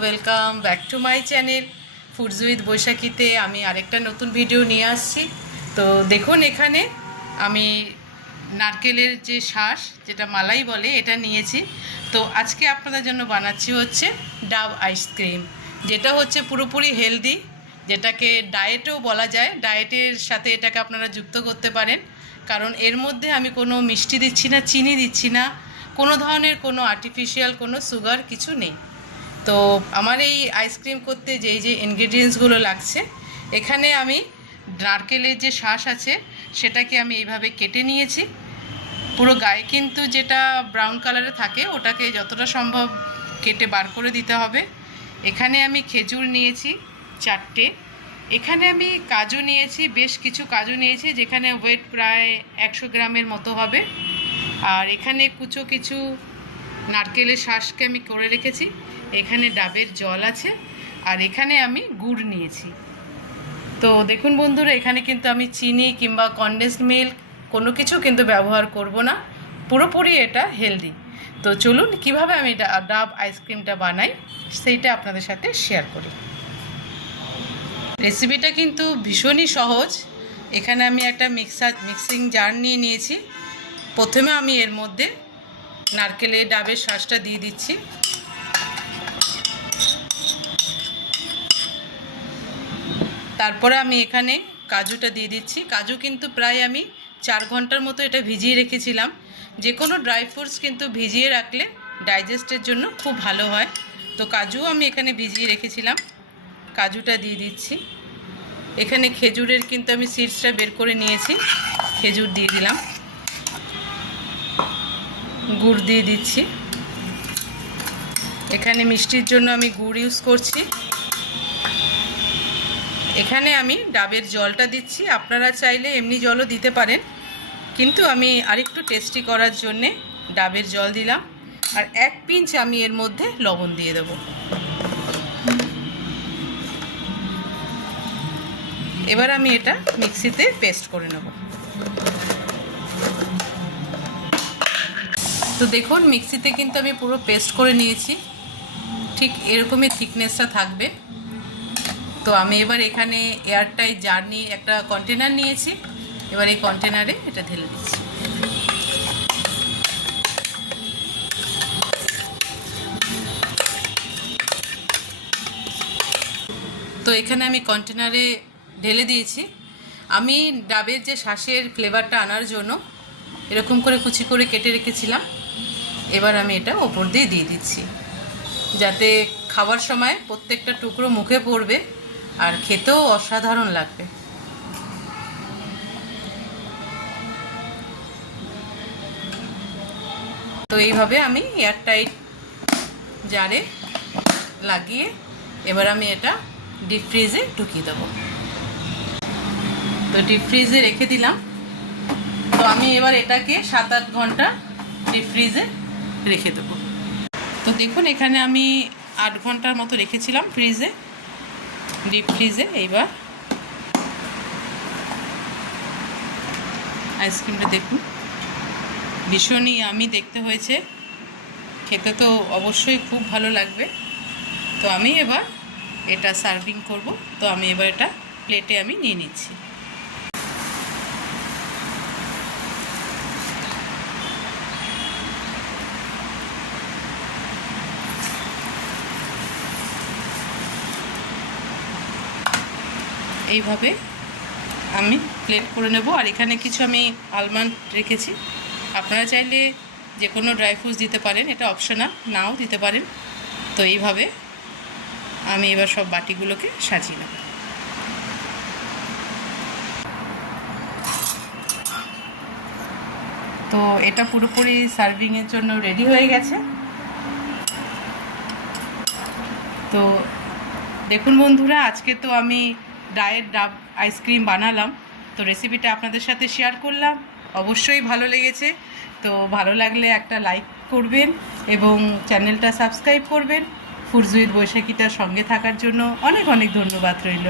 Welcome back to my channel foods বৈশাখীতে আমি আরেকটা নতুন ভিডিও নিয়ে আসছি। তো দেখুন এখানে আমি নারকেলের যে শ্বাস যেটা মালাই বলে, এটা নিয়েছি। তো আজকে আপনাদের জন্য বানাচ্ছি হচ্ছে ডাব আইসক্রিম যেটা হচ্ছে পুরোপুরি হেলদি যেটাকে ডায়েটেও বলা যায়। ডায়েটের সাথে এটাকে আপনারা যুক্ত করতে পারেন। কারণ এর মধ্যে আমি কোনো মিষ্টি দিচ্ছি না, চিনি দিচ্ছি না। কোনো ধরনের কোনো আর্টিফিশিয়াল কোনো সুগার কিছু নেই। তো আমার এই আইসক্রিম করতে যেই যে ইনগ্রেডিয়েন্টসগুলো লাগছে, এখানে আমি নারকেলের যে শ্বাস আছে, সেটাকে আমি এইভাবে কেটে নিয়েছি। পুরো গায়ে কিন্তু যেটা ব্রাউন কালারে থাকে, ওটাকে যতটা সম্ভব কেটে বার করে দিতে হবে। এখানে আমি খেজুর নিয়েছি চারটে। এখানে আমি কাজু নিয়েছি, বেশ কিছু কাজু নিয়েছি, যেখানে ওয়েট প্রায় একশো গ্রামের মতো হবে। আর এখানে কুচো কিছু নারকেলের শ্বাসকে আমি করে রেখেছি। এখানে ডাবের জল আছে আর এখানে আমি গুড় নিয়েছি। তো দেখুন বন্ধুরা, এখানে কিন্তু আমি চিনি কিংবা কন্ডেন্সড মিল্ক কোনো কিছু কিন্তু ব্যবহার করব না। পুরোপুরি এটা হেলদি তো চলুন, কীভাবে আমি ডাব আইসক্রিমটা বানাই সেইটা আপনাদের সাথে শেয়ার করি। রেসিপিটা কিন্তু ভীষণই সহজ। এখানে আমি একটা মিক্সার মিক্সিং জার নিয়ে নিয়েছি। প্রথমে আমি এর মধ্যে নারকেলের ডাবের শ্বাসটা দিয়ে দিচ্ছি। তারপরে আমি এখানে কাজুটা দিয়ে দিচ্ছি। কাজু কিন্তু প্রায় আমি চার ঘণ্টার মতো এটা ভিজিয়ে রেখেছিলাম। যে কোনো ড্রাই ফ্রুটস কিন্তু ভিজিয়ে রাখলে ডাইজেস্টের জন্য খুব ভালো হয়। তো কাজু আমি এখানে ভিজিয়ে রেখেছিলাম। কাজুটা দিয়ে দিচ্ছি। এখানে খেজুরের কিন্তু আমি সিডসটা বের করে নিয়েছি। খেজুর দিয়ে দিলাম। গুড় দিয়ে দিচ্ছি। এখানে মিষ্টির জন্য আমি গুড় ইউজ করছি। এখানে আমি ডাবের জলটা দিচ্ছি। আপনারা চাইলে এমনি জলও দিতে পারেন। কিন্তু আমি আরেকটু টেস্টি করার জন্যে ডাবের জল দিলাম। আর এক পিঞ্চ আমি এর মধ্যে লবণ দিয়ে দেবো। এবার আমি এটা মিক্সিতে পেস্ট করে নেব। তো দেখুন, মিক্সিতে কিন্তু আমি পুরো পেস্ট করে নিয়েছি। ঠিক এরকমই থিকনেসটা থাকবে। তো আমি এবার এখানে এয়ারটাইট জার নিয়ে একটা কন্টেনার নিয়েছি। এবার এই কন্টেনারে এটা ঢেলে দিচ্ছি। তো এখানে আমি কন্টেনারে ঢেলে দিয়েছি। আমি ডাবের যে শ্বাসের ফ্লেভারটা আনার জন্য এরকম করে কুচি করে কেটে রেখেছিলাম। এবার আমি এটা ওপর দিয়ে দিয়ে দিচ্ছি। যাতে খাওয়ার সময় প্রত্যেকটা টুকরো মুখে পড়বে আর খেতেও অসাধারণ লাগবে। তো এইভাবে আমি এয়ারটাইট জারে লাগিয়ে এবার আমি এটা ডিপ ফ্রিজে ঢুকিয়ে দেবো। তো ডিপ ফ্রিজে রেখে দিলাম। তো আমি এবার এটাকে সাত আট ঘণ্টা ডিপ ফ্রিজে রেখে দেবো। তো দেখুন, এখানে আমি আট ঘণ্টার মতো রেখেছিলাম ফ্রিজে, ডিপ ফ্রিজে, এইবার। আইসক্রিমটা দেখুন, ভীষণই আমি দেখতে হয়েছে। খেতে তো অবশ্যই খুব ভালো লাগবে। তো আমি এবার এটা সার্ভিং করব। তো আমি এবার এটা প্লেটে আমি নিয়ে নিচ্ছি। এইভাবে আমি প্লেট করে নেব। আর এখানে কিছু আমি আলমন্ড রেখেছি। আপনারা চাইলে যে কোনো ড্রাই ফ্রুটস দিতে পারেন, এটা অপশনাল নাও দিতে পারেন। তো এইভাবে আমি এবার সব বাটিগুলোকে সাজিয়ে নেব। তো এটা পুরোপুরি সার্ভিংয়ের জন্য রেডি হয়ে গেছে। তো দেখুন বন্ধুরা, আজকে তো আমি ডায়েট ডাব আইসক্রিম বানালাম। তো রেসিপিটা আপনাদের সাথে শেয়ার করলাম। অবশ্যই ভালো লেগেছে। তো ভালো লাগলে একটা লাইক করবেন এবং চ্যানেলটা সাবস্ক্রাইব করবেন। ফুরজুইর বৈশাখীটার সঙ্গে থাকার জন্য অনেক অনেক ধন্যবাদ রইল।